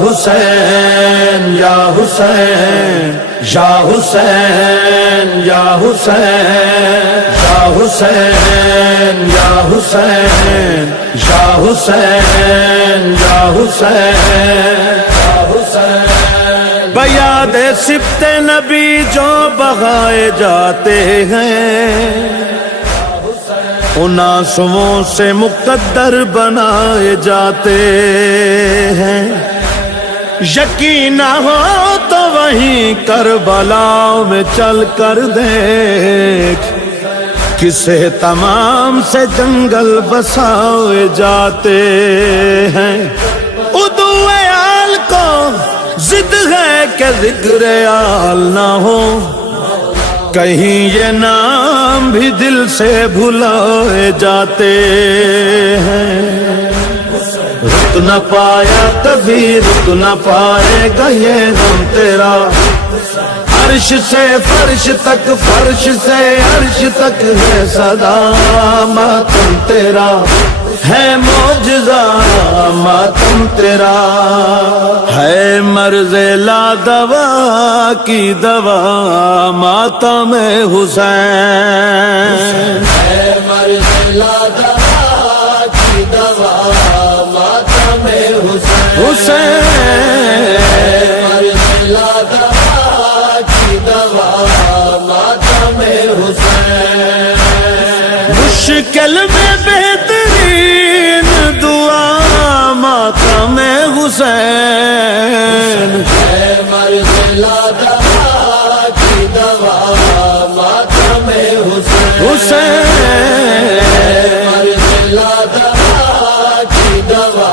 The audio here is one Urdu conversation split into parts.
حسین یا حسین یا حسین یا حسین یا حسین یا حسین یا حسین یا حسین یا حسین بیاد سبط نبی جو بغائے جاتے ہیں ان آنسوؤں سے مقدر بنائے جاتے ہیں یقین نہ ہو تو وہیں کربلا میں چل کر دیکھ کسے تمام سے جنگل بسائے جاتے ہیں ادو آل کو ضد ہے کہ ذکر آل نہ ہو کہیں یہ نام بھی دل سے بھلائے جاتے ہیں رک نہ پایا کبھی رک نہ پائے گا یہ غم تیرا عرش سے فرش تک فرش سے عرش تک ہے صدا ماتم تیرا ہے معجزہ ماتم تیرا ہے مرض لا دوا کی دوا ماتم حسین ہے مرض لا دوا کی دوا ماتم حسین حسین مرض لا دوا کی دوا ماتم حسین مشکل میں بہترین دعا ماتم حسین ہے مرض لا دوا کی دوا ماتم حسین حسین مرض لا دوا کی دوا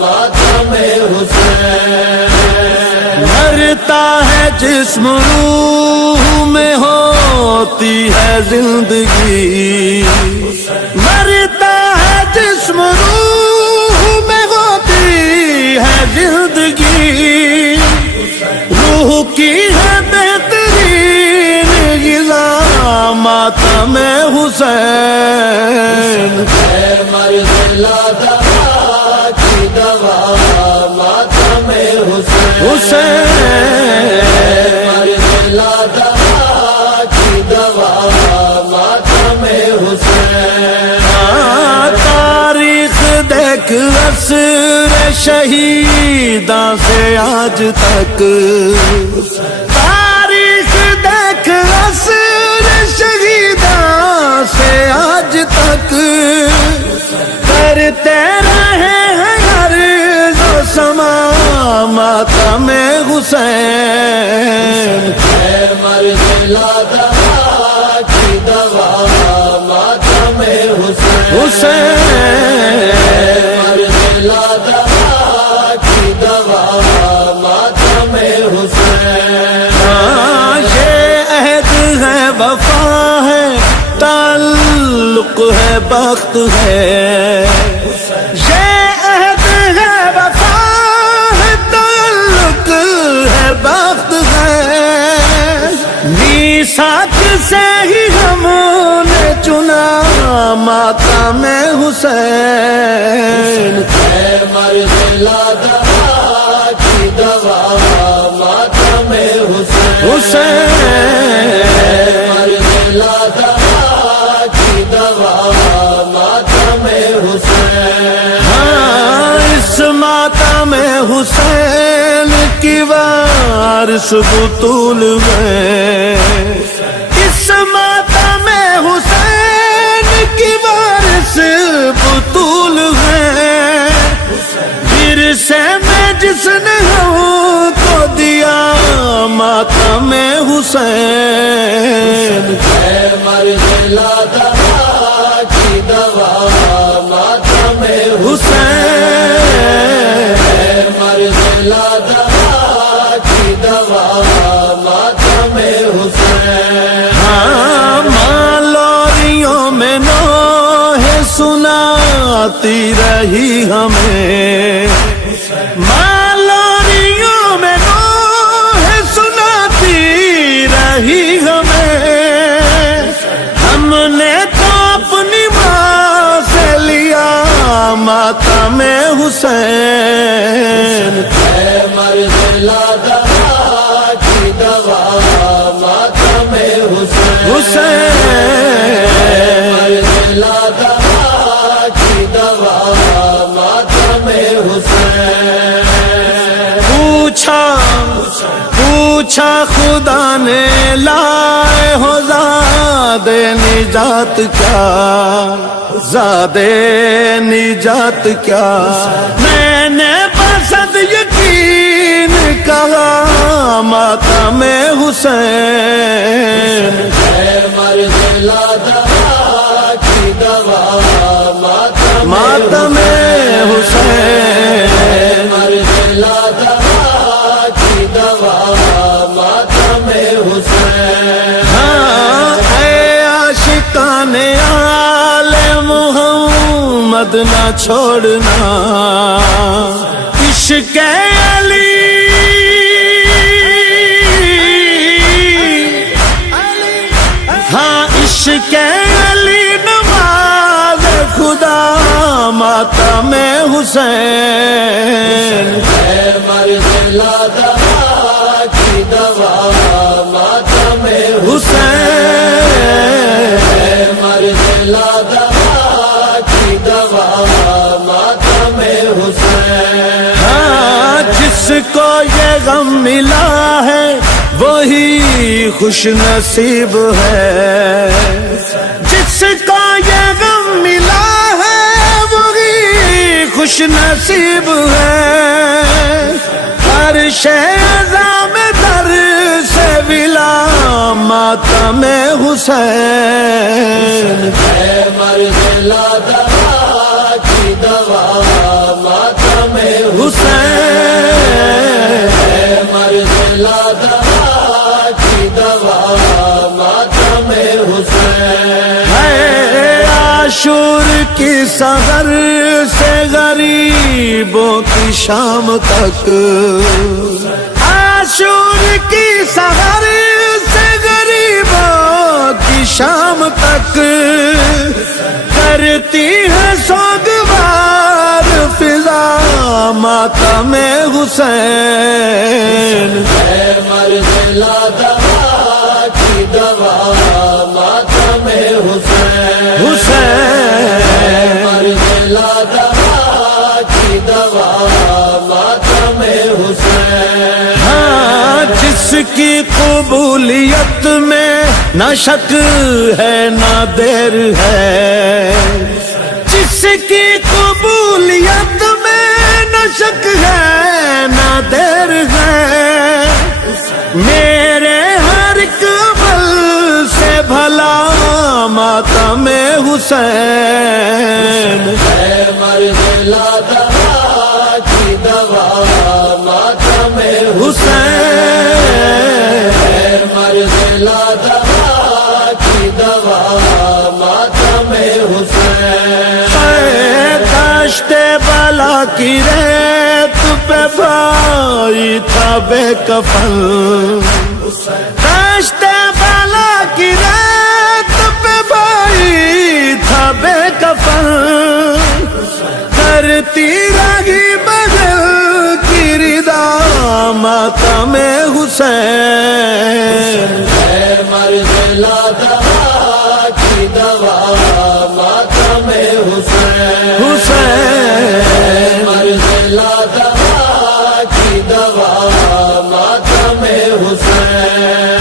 ماتم حسین مرتا ہے جسم روح میں ہوتی ہے زندگی مرتا ہے جسم روح میں ہوتی ہے زندگی روح کی ہے بہترین غذا ماتم حسین ہے مرض لا دوا کی دوا ماتم حسین حسین مرض لا دوا کی دوا ماتم حسین تاریخ دیکھ عصر شہیداں سے آج تک تاریخ دیکھ عصر شہیداں سے آج تک کرتے رہے ہیں عرض و سما ماتم حسین ہے مرض لا دوا کی دوا ماتم حسین حسین مرض لا دوا کی دوا ماتم حسین یہ عہد ہے وفا ہے تعلق ہے بخت ہے یہ عہد ہے وفا ہے تعلق ہے بخت ہے میثاق سے ہی ہم نے چنا ماتم حسین ہے مرض لا دوا کی دوا ماتم حسین حسین مرض لا دوا کی دوا ماتم حسین اس ماتم حسین کی وارث بطول ہے اس ماتم حسین کی وارث بطول ہے ورثے میں جس نے ہم کو دیا ماتم حسین ہے مرض لا دوا کی دوا ماتم حسین ہے مرض لا دوا کی دوا ماتم حسین ہاں مالوریوں میں نوح سناتی رہی ہمیں مالوریوں میں نوح سناتی رہی ہمیں ہم نے تو اپنی ماں سے لیا ماتم حسین حسین ہے مرد لادہ کی دوا ماتم حسین مرد لادہ کی دوا ماتم حسین پوچھا خدا نے لائے ہو زاد نجات کیا زاد نجات کیا میں نے بسد یقین کہا ماتم حسین ہے مرد لادہ کی دوا ماتم حسین مرد لادہ کی دوا ماتم حسین ہاں اے عاشقان آل محمد نہ چھوڑنا عشق علی ہاں عشق علی نماز خدا ماتم حسین ہے مرد لادہ کی دوا ماتم حسین ہے مرد لادہ کی دوا ماتم حسین ہاں جس کو یہ غم ملا ہے وہی خوش نصیب ہے جس کو یہ غم ملا ہے وہی خوش نصیب ہے ہر شے عزام در سے ولا ماتم حسین ہے مرد لادہ کی دوا ماتم حسین ہے مرد لادہ کی دوا ماتم حسین ہے عاشور کی سحر سے غریبوں کی شام تک عاشور کی سحر سے غریبوں کی شام تک کرتی ہے سوگوار فضا ماتم حسین ہے مرد لادہ کی دوا ماتم حسین مرد لادہ کی دوا ماتم حسین ہاں جس کی قبولیت میں نہ شک ہے نہ دیر ہے جس کی قبولیت میں نہ شک ہے نہ دیر ہے میرے ہر ایک عمل سے بھلا ماتم حسین ہے مرد لادہ کی دوا ماتم حسین ہے مرد لادہ کی دوا ماتم حسین دشت بلا کی ریت پہ بھائی تھا بے کفن دشت بلا کی ریت پہ بھائی تھا بے کفن کرتی رہی بغل کی ردا ماتم حسین ہے مرد لادہ کی دوا ماتم حسین مرد لادہ کی دوا ماتم حسین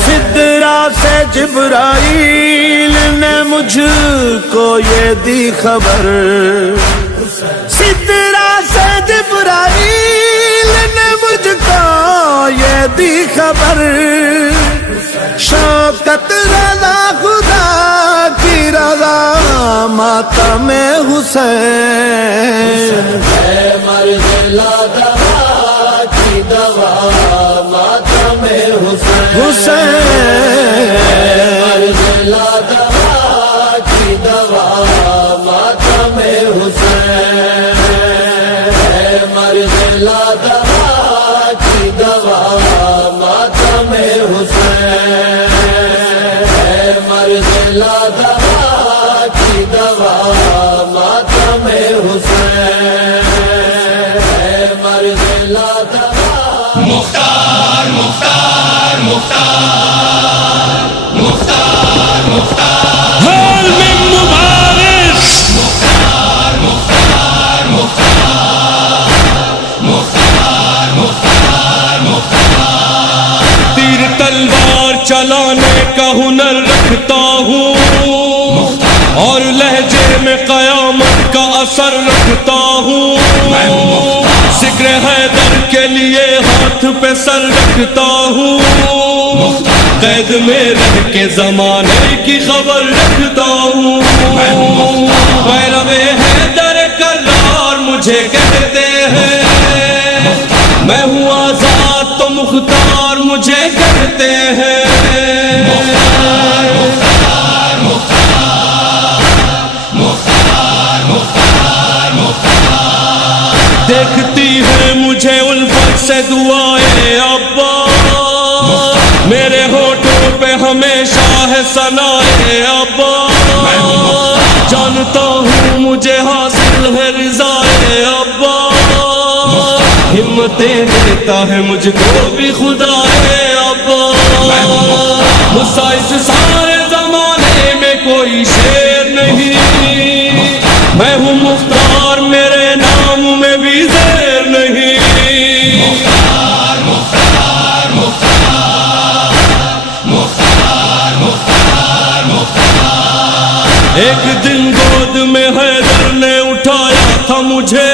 سدرا سے جبرائیل نے مجھ کو یہ دی خبر سدرا سے جبرائیل نے مجھ کو یہ دی خبر شوکت رضا خدا کی رضا ماتم حسین ہے مرد لادہ کی دوا ماتم حسین مرد لادہ کی دوا ماتم حسین ہے مرد لادہ کی دوا ماتم حسین ہے مرد لادہ کی دوا ماتم حسین مختار مختار مختار مختار مختار حال میں مبارک مختار مختار مختار مختار مختار مختار تیر تلوار چلانے کا ہنر رکھتا ہوں اور لہجے میں قیامت کا اثر رکھتا ہوں ذکر حیدر کے لیے ہاتھ پہ سر رکھتا ہوں قید میں رہ کے زمانے کی خبر رکھتا ہوں پیرو حیدر کرار مجھے کہتے ہیں میں ہوں آزاد تو مختار مجھے کہتے ہیں دیکھتی ہے مجھے الفت سے دعائیں ابا میرے ہونٹوں پہ ہمیشہ ہے ثنائے ابا جانتا ہوں مجھے حاصل ہے رضائے ابا ہمتیں دیتا ہے مجھ کو بھی خدا ہے ابا مجھ سا اس سارے زمانے میں کوئی شیر نہیں میں ہوں مختار میرے نام میں بھی زیر نہیں مختار مختار مختار مختار مختار مختار ایک دن گود میں حیدر نے اٹھایا تھا مجھے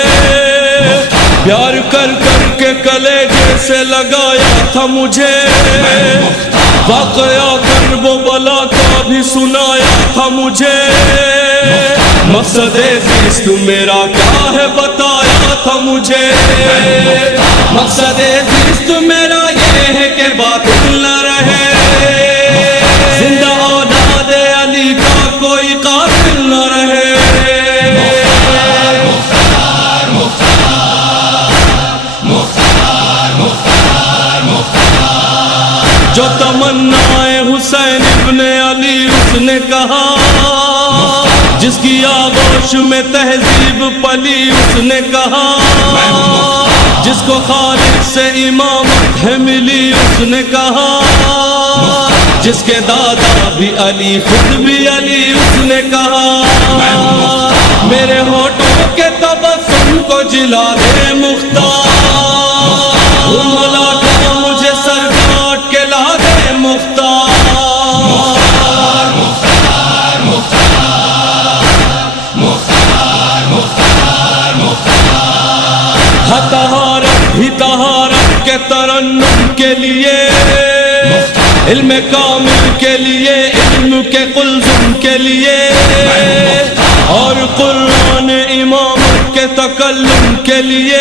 پیار کر کر کے کلیجے سے لگایا تھا مجھے واقعہ کرب و بلا کا بھی سنایا تھا مجھے مقصد زیست میرا کیا ہے بتایا تھا مجھے مقصد زیست میرا یہ ہے کہ باطل نہ رہے زندہ اولاد علی کا کوئی قاتل نہ رہے مختار مختار مختار مختار مختار جو تمنائے حسین ابن علی اس نے کہا جس کی آغوش میں تہذیب پلی اس نے کہا جس کو خالق سے امامت ہے ملی اس نے کہا جس کے دادا بھی علی خود بھی علی اس نے کہا میرے ہونٹوں کے تبسم کو جلا دے مختار ملا کا مجھے سر کاٹ کے لا دے مختار طہارت بھی طہارت کے ترنم کے لیے علم کامل کے لیے علم کے قلزم کے لیے اور قرآن امامت کے تکلم کے لیے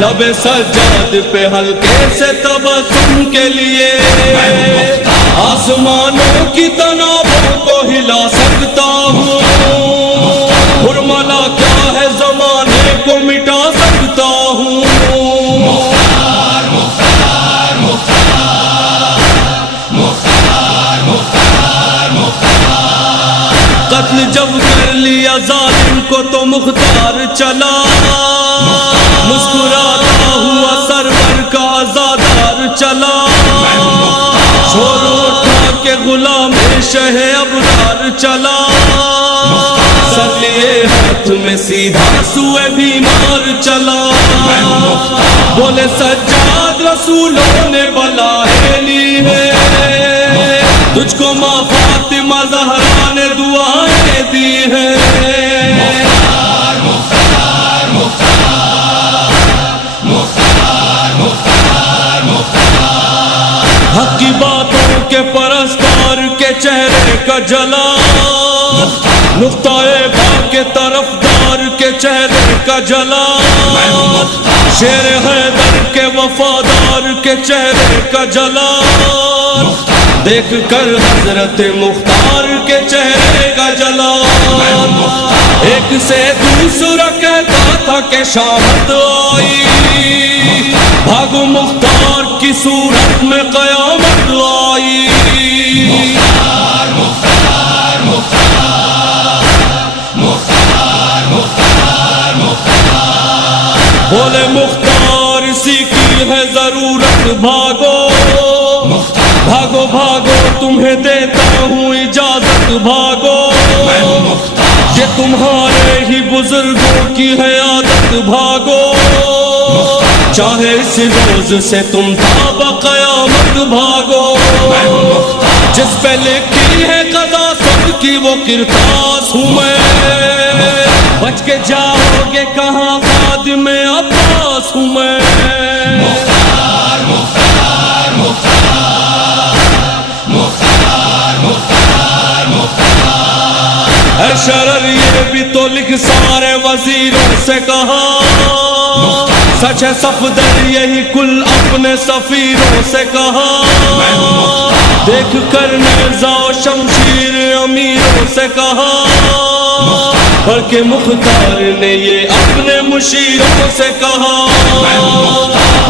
لب سجاد پہ ہلکے سے تبسم کے لیے آسمانوں کی تنابوں کو ہلا سکتا ہوں حرملا کیا ہے زمانے کو مٹا سکتا ہوں مختار مختار مختار مختار مختار مختار قتل جب کر لیا ظالم کو تو مختار چلا مسکراتا ہوا سرور کا عزادار چلا شور اٹھا کے غلام شہ ابرار چلا سر لیے ہاتھ میں سیدھا سوئے بیمار چلا بولے سجاد رسولوں نے بلائے لی ہے تجھ کو ماں فاطمہ زہرا نے دعائیں دی ہیں مختار مختار مختار مختار مختار حق کی باتوں کے پرستار کے چہرے کا جلال نقطۂ با کے طرفدار کے چہرے کا جلال شیر حیدر کے وفادار کے چہرے کا جلال دیکھ کر حضرت مختار کے چہرے کا جلال ایک سے دوسرا کہتا تھا کہ شامت آئی بھاگو مختار کی صورت میں قیامت آئی مختار مختار مختار مختار مختار مختار بولے مختار اسی کی ہے ضرورت، بھاگو بھاگو بھاگو تمہیں دیتا ہوں اجازت، بھاگو یہ تمہارے ہی بزرگوں کی ہے عادت، بھاگو چاہے اس روز سے تم تا بقیامت، بھاگو جس پہ لکھی ہے قضا سب کی وہ کرتاس ہوں میں، بچ کے جاؤ گے کہاں خادم عباس ہوں میں، اے شرر یہ بھی تو لکھ سارے وزیروں سے کہا، سچ ہے صفدر یہی کل اپنے سفیروں سے کہا، دیکھ کر نیزہ و شمشیر امیروں سے کہا، بلکہ مختار نے یہ اپنے مشیروں سے کہا،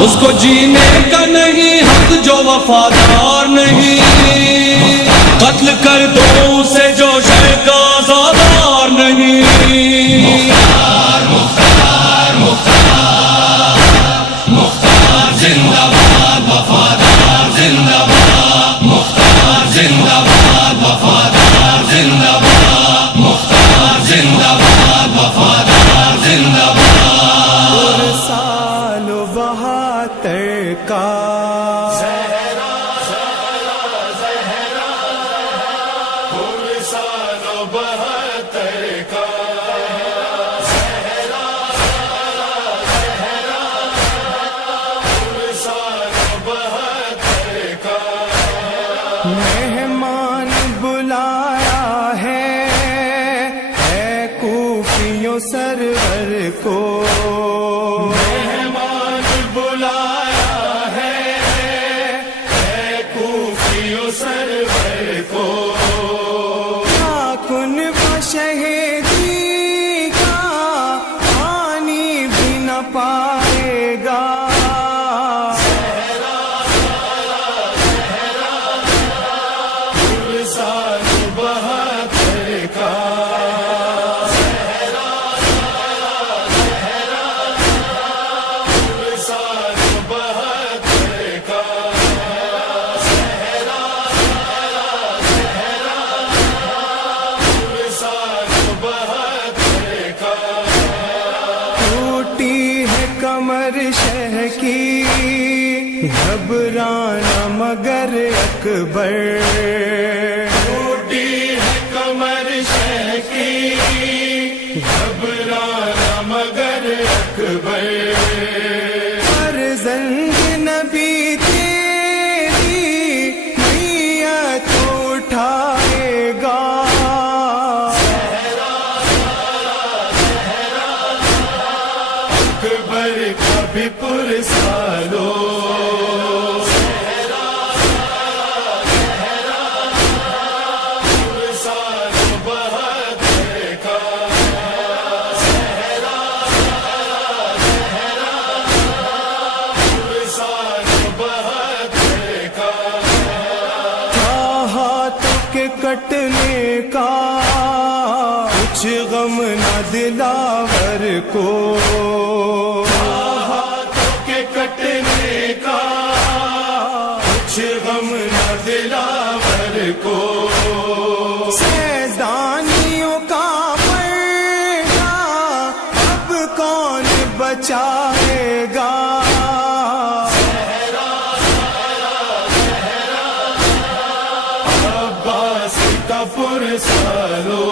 اس کو جینے کا نہیں حق جو وفادار نہیں، قتل کر دو اسے جو شے کا آزادار نہیں، زندہ باد وفادار زندہ باد، مختار زندہ باد وفادار زندہ باد، مختار زندہ باد وفادار زندہ باد، سال 72 کا مہمان بلایا ہے اے کوفیوں سرور کو، مہمان بلایا ہے اے کوفیوں سرور کو، کیا کن شہیدی کا پانی بھی نہ پائے گا، کمر شہ کی گھبرانا مگر اکبر، ٹوٹی ہے کمر شہ کی گھبرانا مگر اکبر، فرزند نبی تیری نیت اٹھائے گا، اکبر کبھی پرسالو، کٹنے کا کچھ غم نہ دلاور کو، ہاتھوں کے کٹنے کا کچھ غم نہ دلاور کو، سیدانیوں کا پردہ اب کون بچائے گا، پرسالو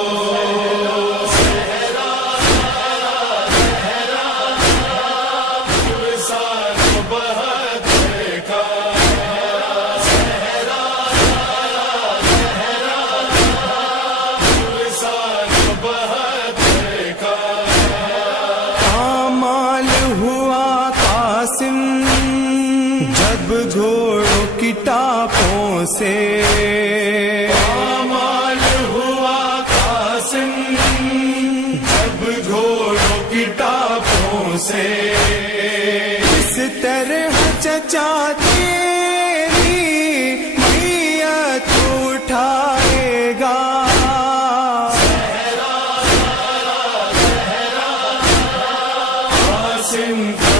کمال ہوا قاسم جب گھوڑوں کی ٹاپوں سے، جب گھوڑوں کی ٹاپوں سے، اس طرح چچا تیری میت اٹھائے گا، قاسم کا